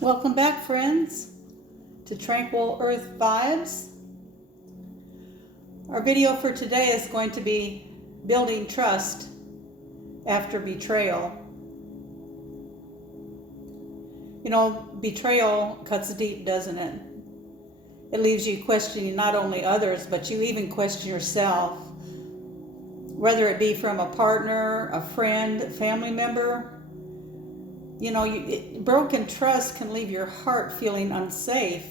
Welcome back, friends, to Tranquil Earth Vibes. Our video for today is going to be building trust after betrayal. You know, betrayal cuts deep, doesn't it? It leaves you questioning not only others, but you even question yourself, whether it be from a partner, a friend, family member. You know, broken trust can leave your heart feeling unsafe,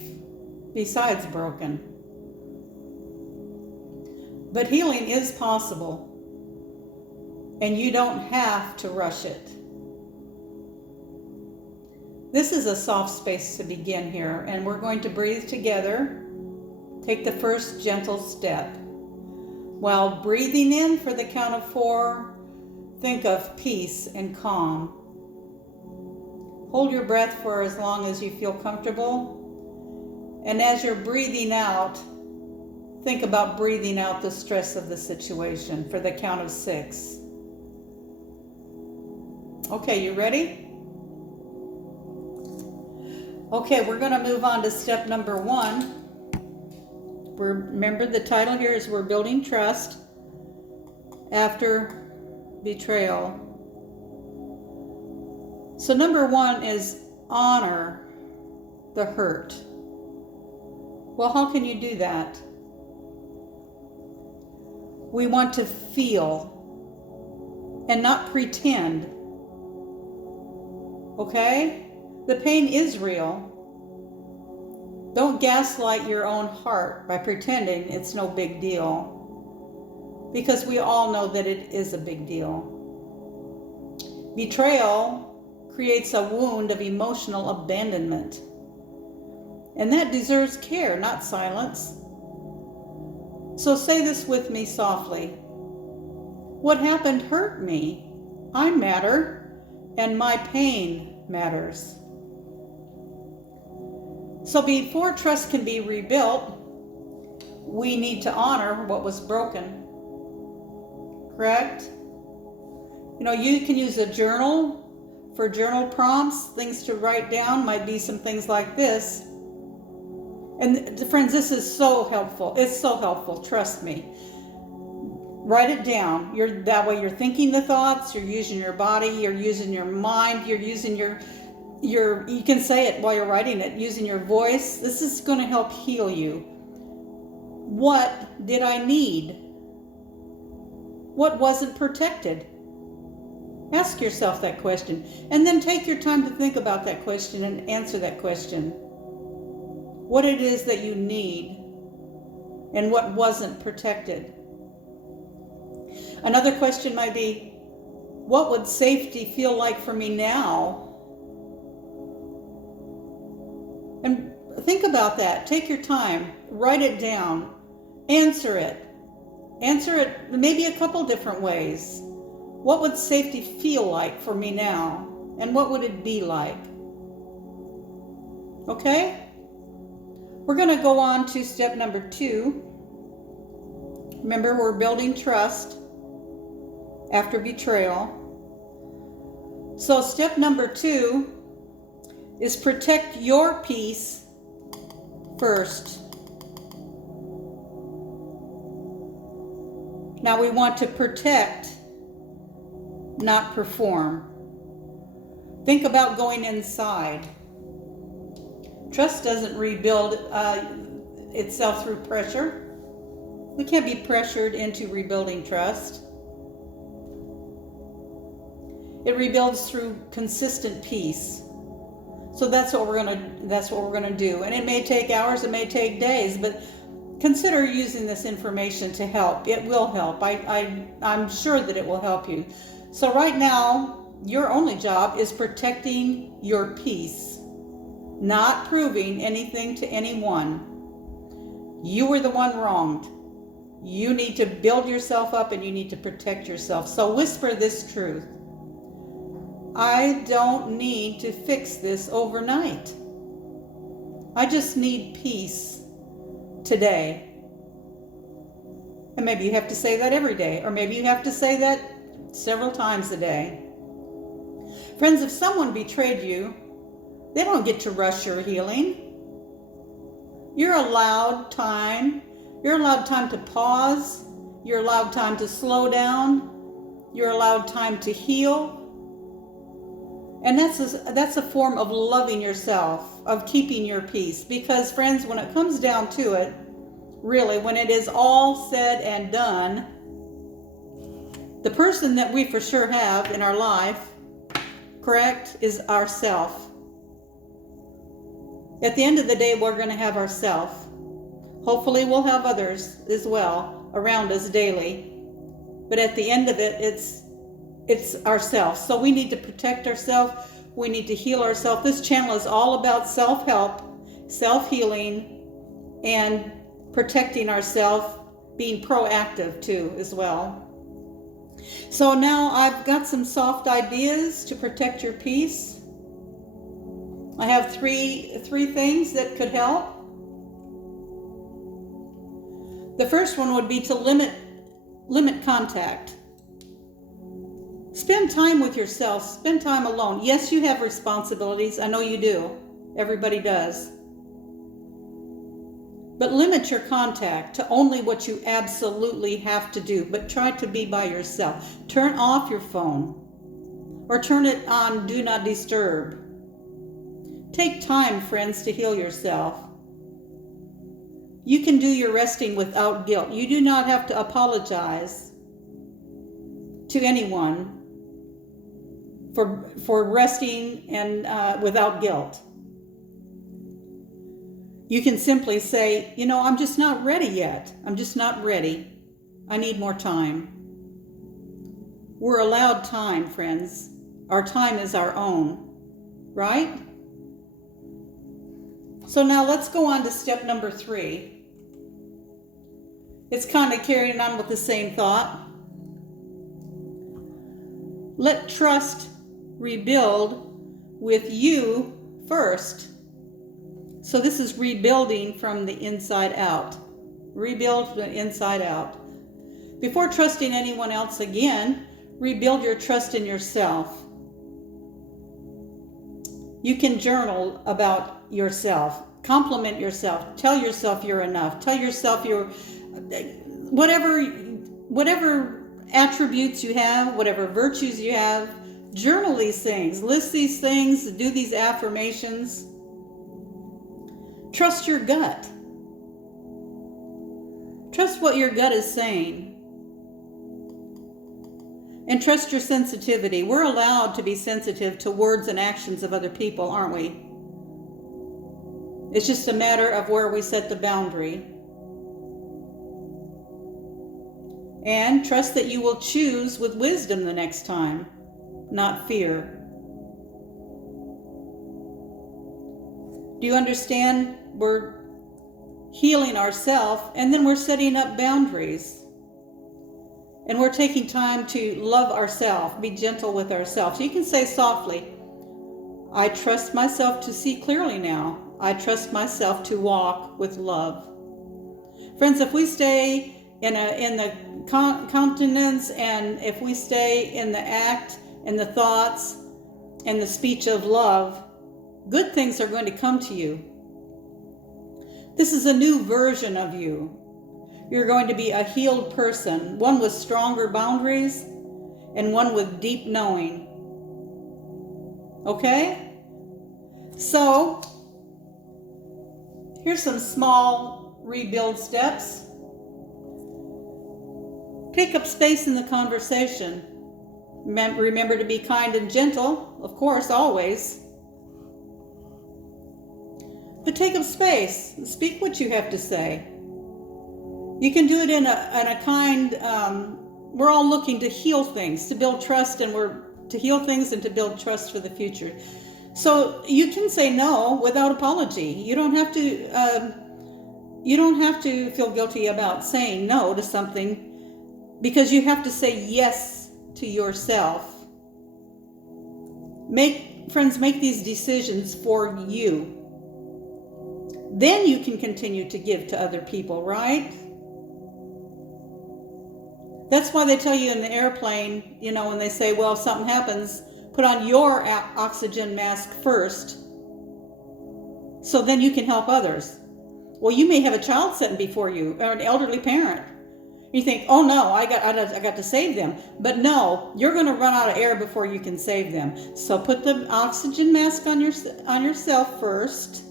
besides broken. But healing is possible, and you don't have to rush it. This is a soft space to begin here, and we're going to breathe together. Take the first gentle step. While breathing in for the count of 4, think of peace and calm. Hold your breath for as long as you feel comfortable. And as you're breathing out, think about breathing out the stress of the situation for the count of 6. Okay, you ready? Okay, we're going to move on to step number 1. Remember, the title here is We're Building Trust After Betrayal. So number 1 is honor the hurt. Well, how can you do that? We want to feel and not pretend. Okay? The pain is real. Don't gaslight your own heart by pretending it's no big deal, because we all know that it is a big deal. Betrayal creates a wound of emotional abandonment, and that deserves care, not silence. So say this with me softly. What happened hurt me. I matter, and my pain matters. So before trust can be rebuilt, we need to honor what was broken. Correct? You know, you can use a journal for journal prompts. Things to write down might be some things like this. And friends, this is so helpful. It's so helpful, trust me. Write it down. That way you're thinking the thoughts, you're using your body, you're using your mind, you're using you can say it while you're writing it, using your voice. This is going to help heal you. What did I need? What wasn't protected? Ask yourself that question, and then take your time to think about that question and answer that question. What it is that you need and what wasn't protected. Another question might be, what would safety feel like for me now? And think about that. Take your time. Write it down. Answer it. Answer it maybe a couple different ways. What would safety feel like for me now? And what would it be like? Okay? We're going to go on to step number 2. Remember, we're building trust after betrayal. So step number 2 is protect your peace first. Now we want to protect, not perform. Think about going inside. Trust doesn't rebuild itself through pressure. We can't be pressured into rebuilding trust. It rebuilds through consistent peace. So that's what we're gonna do. And it may take hours, it may take days, but consider using this information to help. It will help. I'm sure that it will help you. So right now, your only job is protecting your peace, not proving anything to anyone. You were the one wronged. You need to build yourself up and you need to protect yourself. So whisper this truth. I don't need to fix this overnight. I just need peace today. And maybe you have to say that every day, or maybe you have to say that several times a day. Friends, if someone betrayed you, They don't get to rush your healing. You're allowed time. You're allowed time to pause. You're allowed time to slow down. You're allowed time to heal. And that's a form of loving yourself, of keeping your peace. Because friends, when it comes down to it, really, when it is all said and done, the person that we for sure have in our life, correct, is ourself. At the end of the day, we're going to have ourself. Hopefully we'll have others as well around us daily. But at the end of it, it's ourselves. So we need to protect ourselves. We need to heal ourselves. This channel is all about self-help, self-healing, and protecting ourselves, being proactive too as well. So now I've got some soft ideas to protect your peace. I have three things that could help. The first one would be to limit contact. Spend time with yourself. Spend time alone. Yes, you have responsibilities. I know you do. Everybody does. But limit your contact to only what you absolutely have to do. But try to be by yourself. Turn off your phone. Or turn it on Do Not Disturb. Take time, friends, to heal yourself. You can do your resting without guilt. You do not have to apologize to anyone for resting and without guilt. You can simply say, I'm just not ready yet. I'm just not ready. I need more time. We're allowed time, friends. Our time is our own, right? So now let's go on to step number 3. It's kind of carrying on with the same thought. Let trust rebuild with you first. So this is rebuilding from the inside out. Rebuild from the inside out. Before trusting anyone else again, rebuild your trust in yourself. You can journal about yourself, compliment yourself, tell yourself you're enough, tell yourself you're whatever attributes you have, whatever virtues you have. Journal these things, list these things, do these affirmations. Trust your gut. Trust what your gut is saying. And trust your sensitivity. We're allowed to be sensitive to words and actions of other people, aren't we? It's just a matter of where we set the boundary. And trust that you will choose with wisdom the next time, not fear. Do you understand? We're healing ourselves, and then we're setting up boundaries. And we're taking time to love ourselves, be gentle with ourselves. You can say softly, I trust myself to see clearly now. I trust myself to walk with love. Friends, if we stay in the countenance, and if we stay in the act and the thoughts and the speech of love, good things are going to come to you. This is a new version of you. You're going to be a healed person, one with stronger boundaries and one with deep knowing. Okay? So, here's some small rebuild steps. Take up space in the conversation. Remember to be kind and gentle, of course, always. But take up space. Speak what you have to say. You can do it in a kind, we're all looking to heal things, to build trust, and we're to heal things and to build trust for the future. So you can say no without apology. You don't have to feel guilty about saying no to something, because you have to say yes to yourself. Friends, make these decisions for you. Then you can continue to give to other people, right? That's why they tell you in the airplane, when they say, well, if something happens, put on your oxygen mask first. so then you can help others. Well, you may have a child sitting before you, or an elderly parent. You think, oh no, I got to save them. But no, you're going to run out of air before you can save them. So put the oxygen mask on yourself first.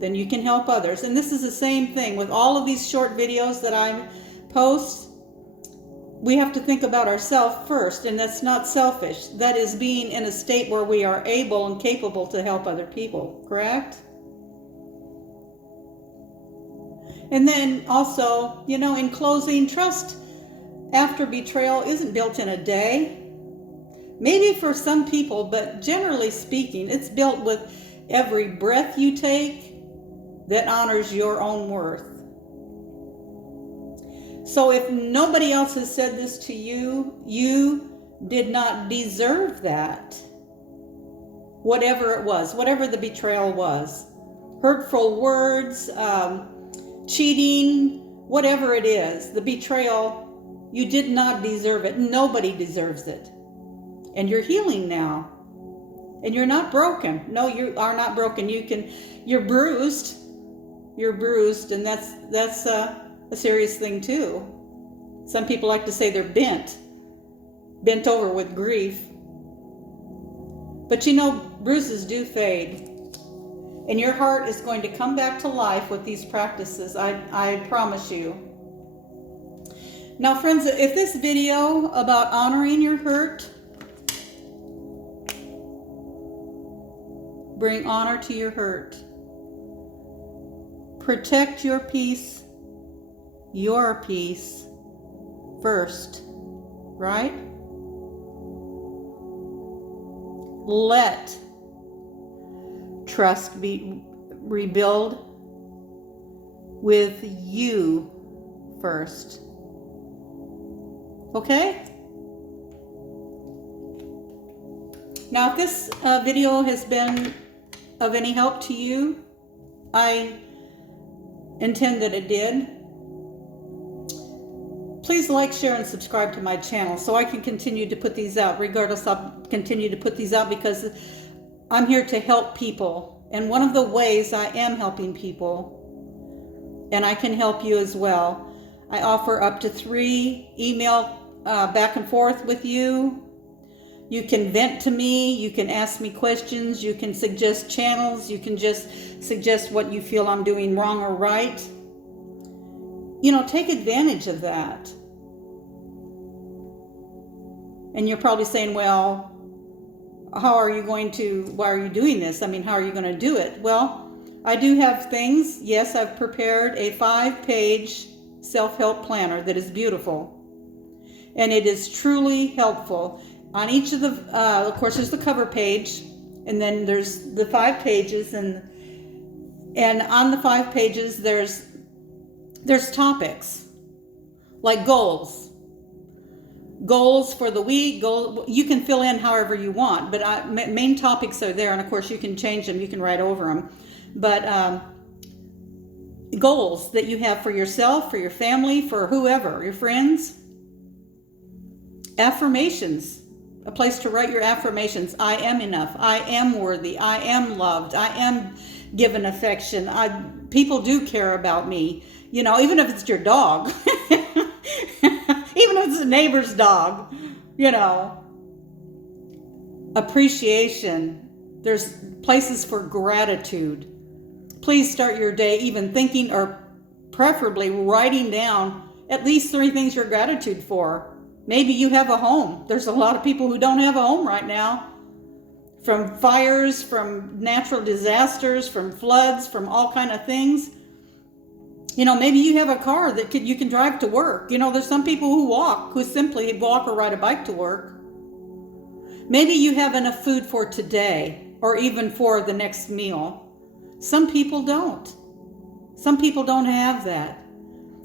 Then you can help others. And this is the same thing with all of these short videos that I post. We have to think about ourselves first, and that's not selfish. That is being in a state where we are able and capable to help other people, correct? And then also, in closing, trust after betrayal isn't built in a day. Maybe for some people, but generally speaking, it's built with every breath you take that honors your own worth. So if nobody else has said this to you, you did not deserve that. Whatever it was, whatever the betrayal was. Hurtful words, cheating, whatever it is, the betrayal, you did not deserve it. Nobody deserves it. And you're healing now. And you're not broken. No, you are not broken. You're bruised. You're bruised, and that's a serious thing too. Some people like to say they're bent over with grief. But bruises do fade. And your heart is going to come back to life with these practices. I promise you. Now, friends, if this video about honoring your hurt, bring honor to your hurt. Protect your peace first, right? Let trust be rebuild with you first. Okay? Now, if this video has been of any help to you, I intend that it did. Please like, share, and subscribe to my channel so I can continue to put these out. Regardless, I'll continue to put these out because I'm here to help people. And one of the ways I am helping people, and I can help you as well, I offer up to 3 email back and forth with you. You can vent to me, you can ask me questions, you can suggest channels, you can just suggest what you feel I'm doing wrong or right. Take advantage of that. And you're probably saying, well, why are you doing this? How are you going to do it? Well, I do have things. Yes, I've prepared a 5-page self-help planner that is beautiful. And it is truly helpful. On each of of course, there's the cover page, and then there's the 5 pages, and on the 5 pages, there's topics, like goals for the week. You can fill in however you want, but main topics are there, and of course you can change them, you can write over them. But goals that you have for yourself, for your family, for whoever, your friends. Affirmations, a place to write your affirmations. I am enough. I am worthy. I am loved. I am given affection. People do care about me. Even if it's your dog, even if it's a neighbor's dog, appreciation. There's places for gratitude. Please start your day even thinking, or preferably writing down at least 3 things you're gratitude for. Maybe you have a home. There's a lot of people who don't have a home right now. From fires, from natural disasters, from floods, from all kind of things. Maybe you have a car that you can drive to work. There's some people who simply walk or ride a bike to work. Maybe you have enough food for today, or even for the next meal. Some people don't. Some people don't have that.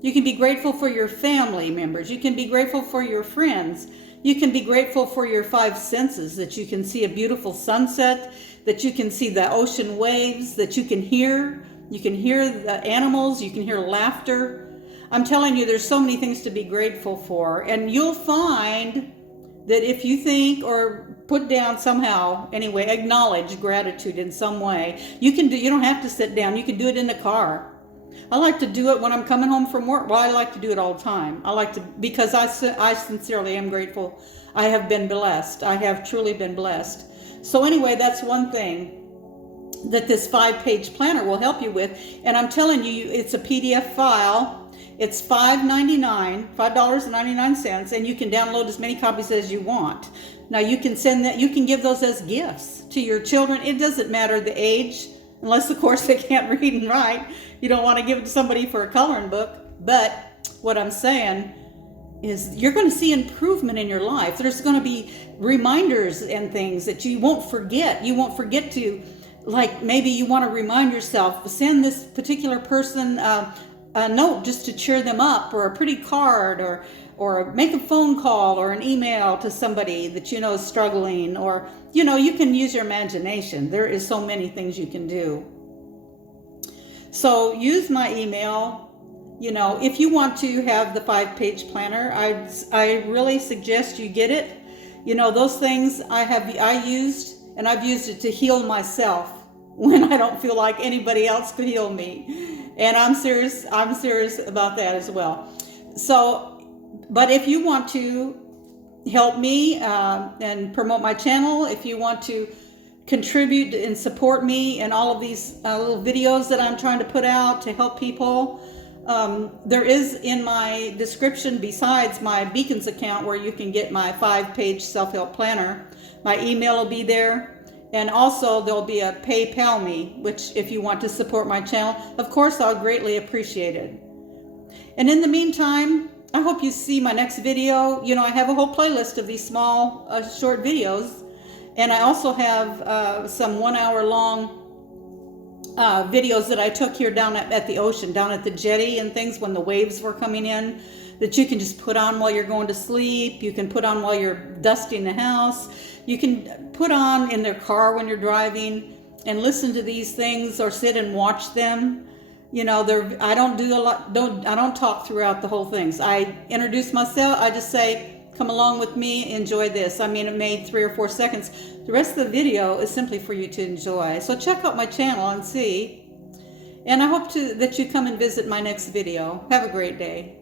You can be grateful for your family members. You can be grateful for your friends. You can be grateful for your 5 senses, that you can see a beautiful sunset, that you can see the ocean waves, that you can hear. You can hear the animals. You can hear laughter. I'm telling you, there's so many things to be grateful for. And you'll find that if you think or put down somehow, anyway, acknowledge gratitude in some way. You don't have to sit down. You can do it in the car. I like to do it when I'm coming home from work. Well, I like to do it all the time. Because I sincerely am grateful. I have been blessed. I have truly been blessed. So anyway, that's one thing that this 5-page planner will help you with. And I'm telling you, it's a PDF file. It's $5.99, and you can download as many copies as you want. Now you can you can give those as gifts to your children. It doesn't matter the age, unless of course they can't read and write. You don't want to give it to somebody for a coloring book. But what I'm saying is you're going to see improvement in your life. There's going to be reminders and things that you won't forget. You won't forget to, like, maybe you want to remind yourself, send this particular person a note just to cheer them up, or a pretty card, or make a phone call or an email to somebody that you know is struggling, or you can use your imagination. There is so many things you can do. So use my email. If you want to have the 5-page planner, I really suggest you get it. Those things I've used it to heal myself when I don't feel like anybody else could heal me. And I'm serious about that as well. So, but if you want to help me and promote my channel, if you want to contribute and support me in all of these little videos that I'm trying to put out to help people, there is in my description, besides my Beacons account, where you can get my 5-page self-help planner. My email will be there. And also there'll be a PayPal me, which if you want to support my channel, of course, I'll greatly appreciate it. And in the meantime, I hope you see my next video. I have a whole playlist of these small, short videos. And I also have some 1-hour long videos that I took here down at the ocean, down at the jetty and things when the waves were coming in, that you can just put on while you're going to sleep. You can put on while you're dusting the house. You can put on in their car when you're driving and listen to these things, or sit and watch them. I don't talk throughout the whole things. I introduce myself. I just say, come along with me, enjoy this. It made 3 or 4 seconds. The rest of the video is simply for you to enjoy. So check out my channel and see. And I hope that you come and visit my next video. Have a great day.